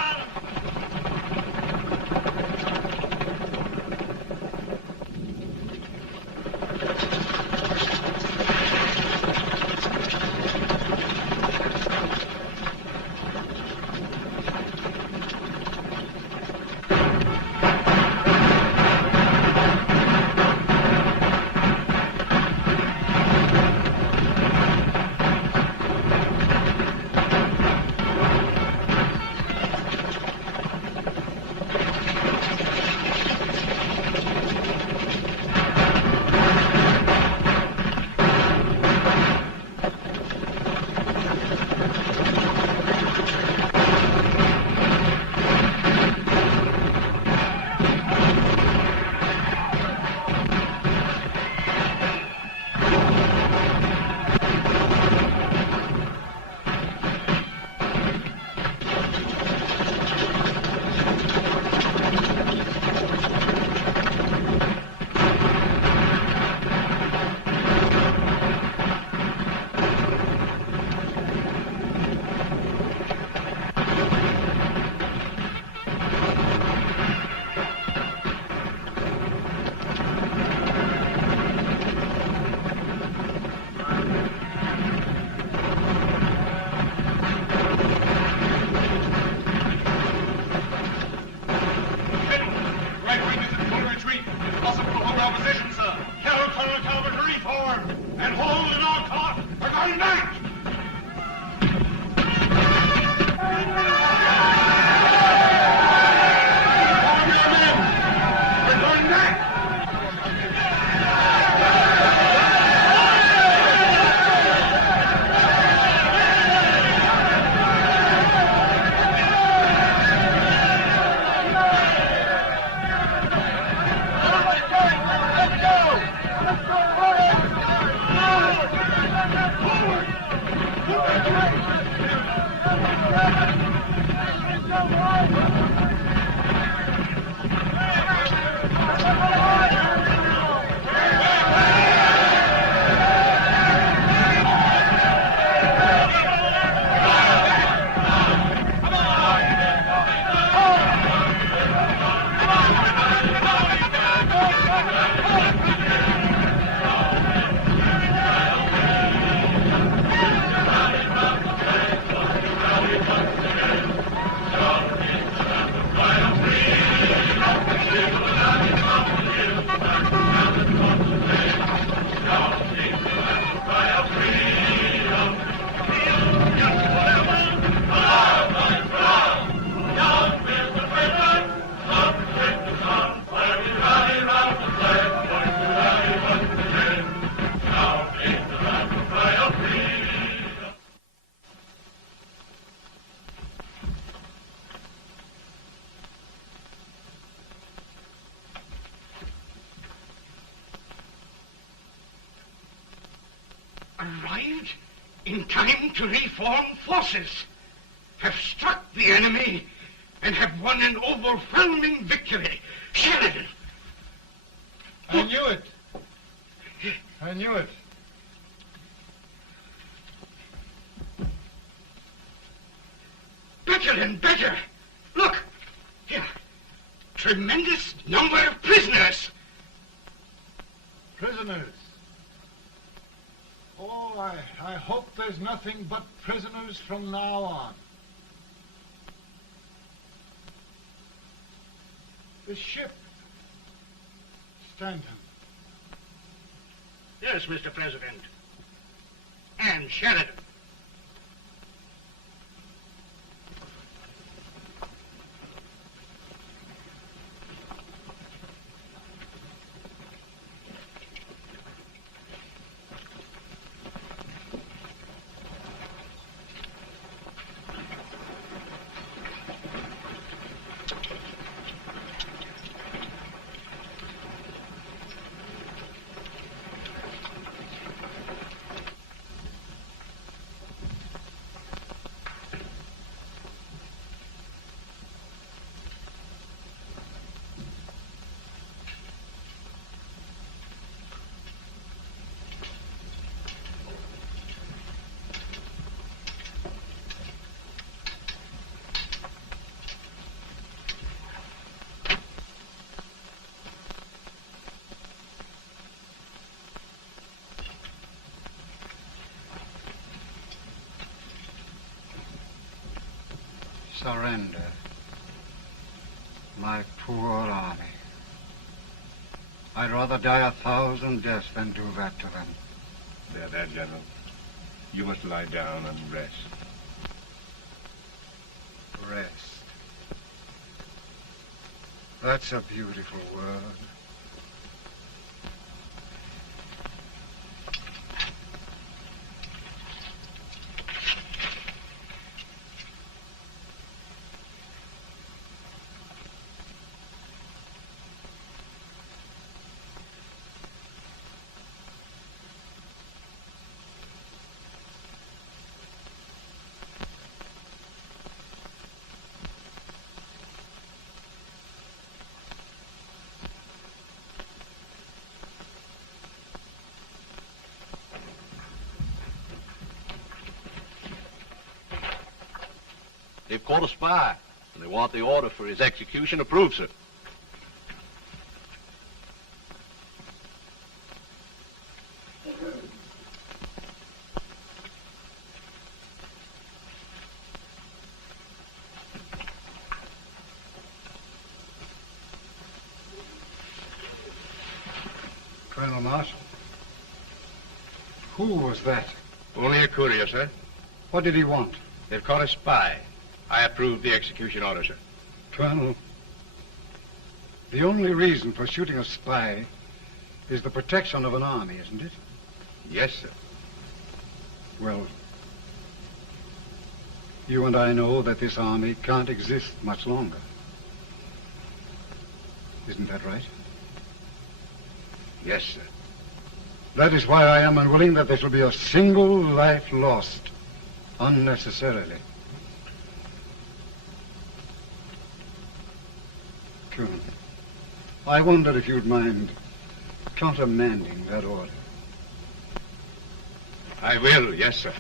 arrived in time to reform forces, have struck the enemy, and have won an overwhelming victory. Sheridan! I knew it. I knew it. Better and better. Look, here. Tremendous number of prisoners. Prisoners. Oh, I hope there's nothing but prisoners from now on. The ship. Stanton. Yes, Mr. President. And Sheridan. Surrender. My poor army. I'd rather die 1,000 deaths than do that to them. There, General. You must lie down and rest. Rest. That's a beautiful word. They've caught a spy, and they want the order for his execution approved, sir. Colonel Marshall. Who was that? Only a courier, sir. What did he want? They've caught a spy. I approve the execution order, sir. Colonel, the only reason for shooting a spy is the protection of an army, isn't it? Yes, sir. Well, you and I know that this army can't exist much longer. Isn't that right? Yes, sir. That is why I am unwilling that there shall be a single life lost unnecessarily. Colonel, I wonder if you'd mind countermanding that order. I will, yes, sir.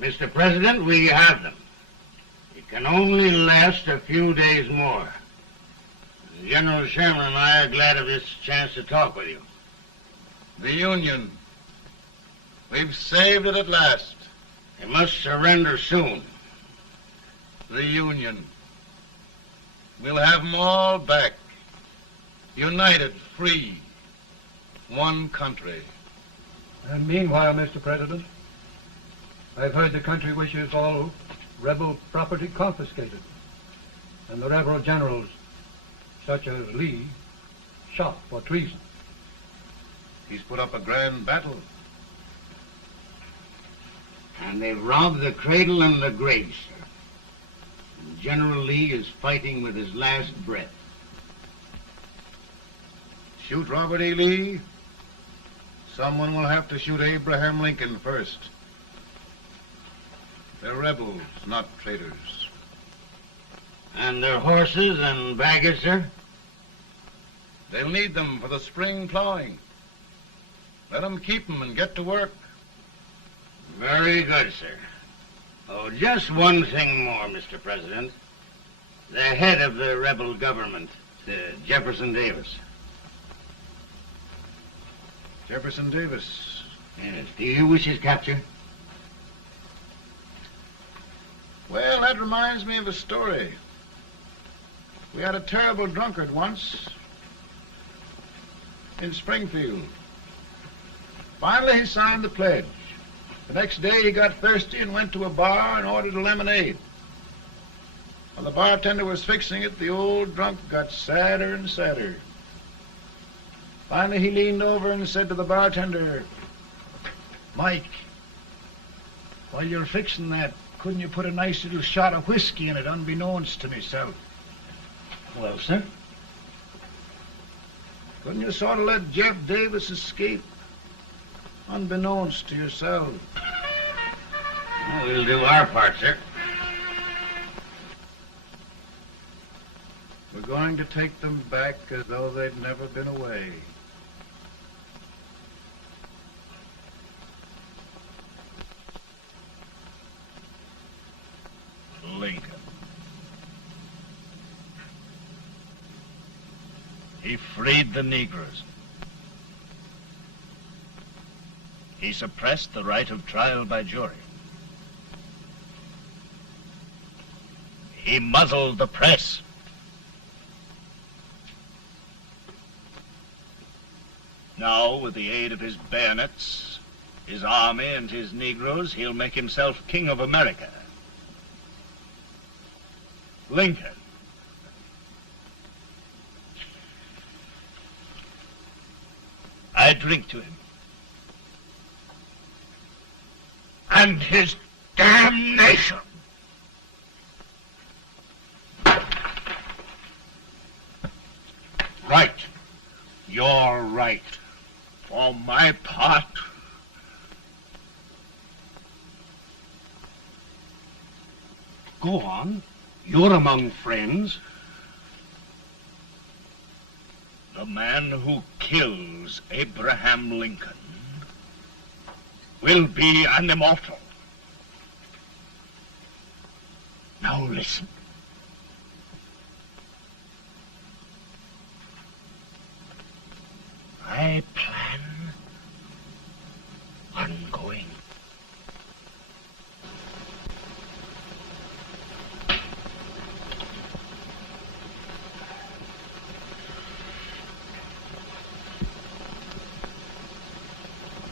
Mr. President, we have them. It can only last a few days more. General Sherman and I are glad of this chance to talk with you. The Union. We've saved it at last. They must surrender soon. The Union. We'll have them all back. United, free. One country. And meanwhile, Mr. President, I've heard the country wishes all rebel property confiscated, and the rebel generals, such as Lee, shot for treason. He's put up a grand battle. And they've robbed the cradle and the grave, sir. And General Lee is fighting with his last breath. Shoot Robert E. Lee? Someone will have to shoot Abraham Lincoln first. They're rebels, not traitors. And their horses and baggage, sir? They'll need them for the spring plowing. Let them keep them and get to work. Very good, sir. Oh, just one thing more, Mr. President. The head of the rebel government, Jefferson Davis. Jefferson Davis? Yes. Do you wish his capture? Well, that reminds me of a story. We had a terrible drunkard once in Springfield. Finally, he signed the pledge. The next day, he got thirsty and went to a bar and ordered a lemonade. While the bartender was fixing it, the old drunk got sadder and sadder. Finally, he leaned over and said to the bartender, "Mike, while you're fixing that, couldn't you put a nice little shot of whiskey in it, unbeknownst to myself?" Well, sir? Couldn't you sort of let Jeff Davis escape, unbeknownst to yourself? Well, we'll do our part, sir. We're going to take them back as though they'd never been away. Lincoln. He freed the Negroes. He suppressed the right of trial by jury. He muzzled the press. Now, with the aid of his bayonets, his army, and his Negroes, he'll make himself king of America. Lincoln. I drink to him. And his damnation. Right. You're right. For my part, go on. You're among friends. The man who kills Abraham Lincoln will be an immortal. Now listen. I plan on going.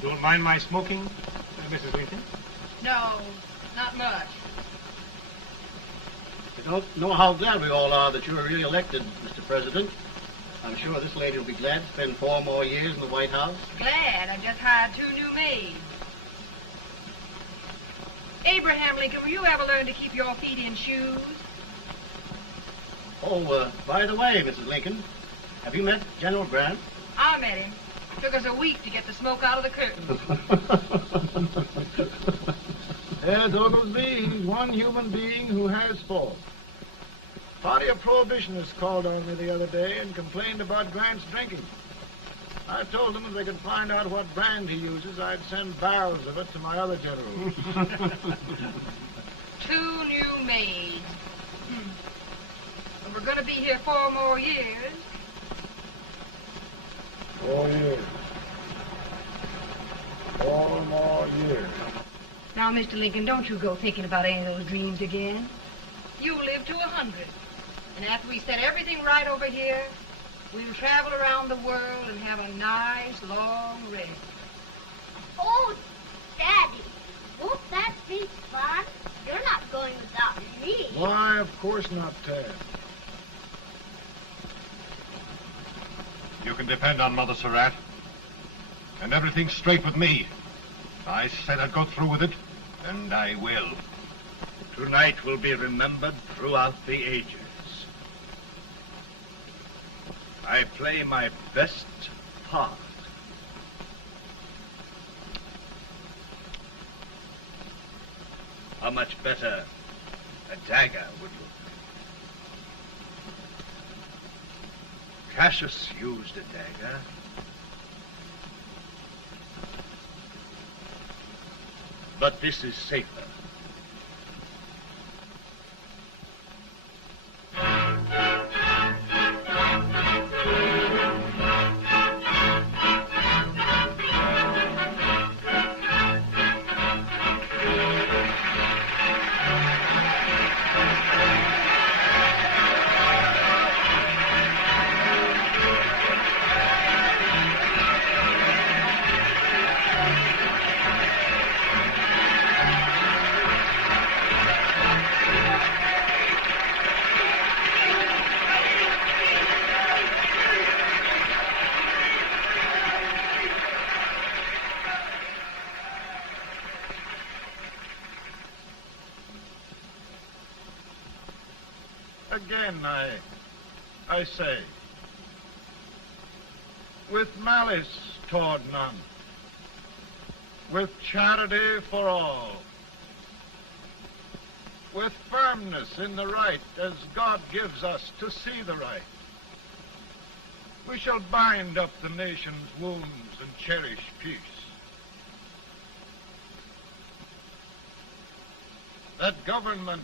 Don't mind my smoking, Mrs. Lincoln? No, not much. You don't know how glad we all are that you were re-elected, Mr. President. I'm sure this lady will be glad to spend 4 more years in the White House. Glad. I've just hired 2 new maids. Abraham Lincoln, will you ever learn to keep your feet in shoes? Oh, by the way, Mrs. Lincoln, have you met General Grant? I met him. Took us a week to get the smoke out of the curtain. Yes, Oglesby, he's one human being who has faults. Party of Prohibitionists called on me the other day and complained about Grant's drinking. I told them if they could find out what brand he uses, I'd send barrels of it to my other generals. 2 new maids. And we're going to be here 4 more years. 4 years. 4 more years. Now, Mr. Lincoln, don't you go thinking about any of those dreams again. You live to 100. And after we set everything right over here, we'll travel around the world and have a nice, long rest. Oh, Daddy, won't that be fun? You're not going without me. Why, of course not, Tad. You can depend on Mother Surratt. And everything's straight with me. I said I'd go through with it, and I will. Tonight will be remembered throughout the ages. I play my best part. How much better a dagger would look? Cassius used a dagger. But this is safer. Again, I say, with malice toward none, with charity for all, with firmness in the right as God gives us to see the right, we shall bind up the nation's wounds and cherish peace. That government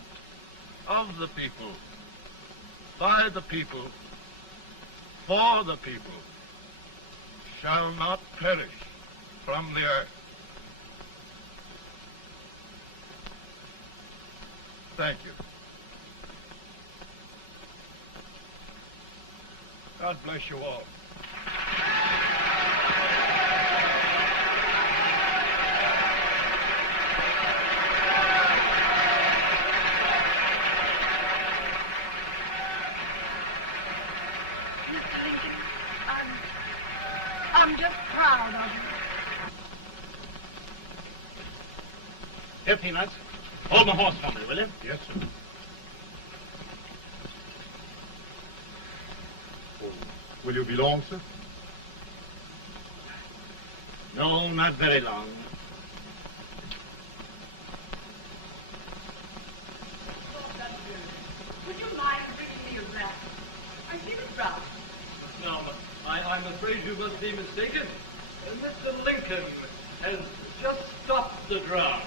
of the people, by the people, for the people, shall not perish from the earth. Thank you. God bless you all. I'm just proud of you. Here, Peanuts. Hold my horse for me, will you? Yes, sir. Oh, will you be long, sir? No, not very long. Would you mind bringing me a wrap? I feel it dry. No, I'm afraid you must be mistaken. Mr. Lincoln has just stopped the draft.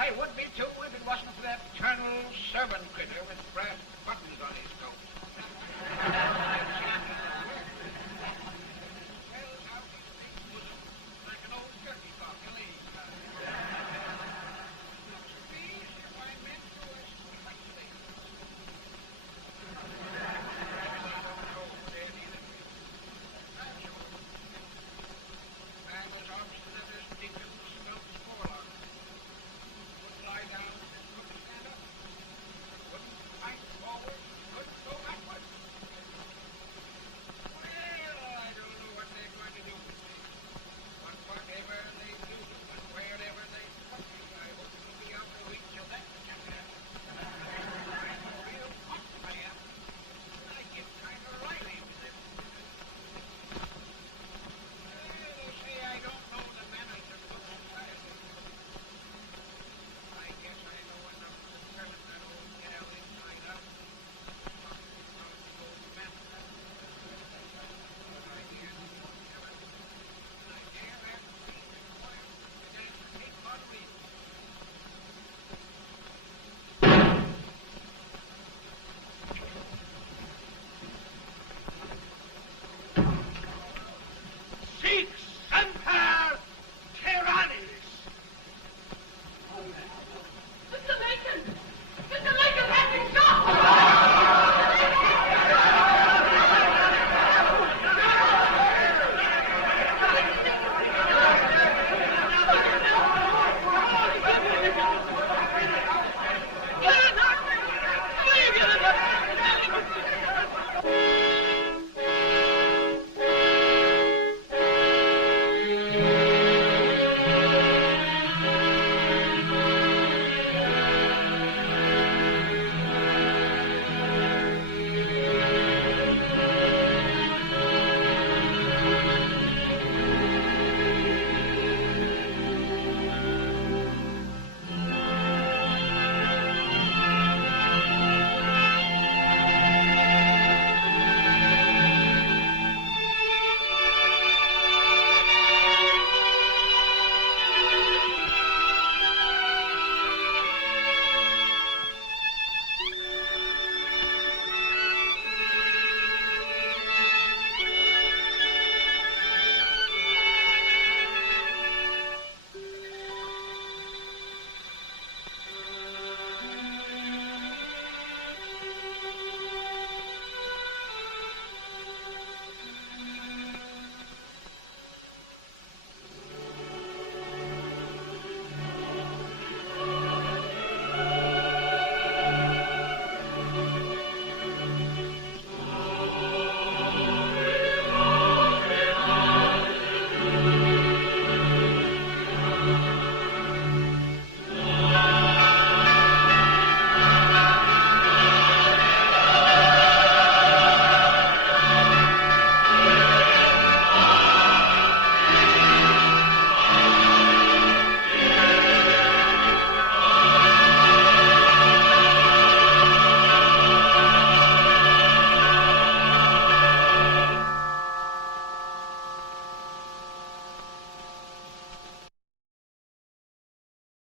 I would be too if it wasn't for that eternal servant critter with brass buttons on his coat.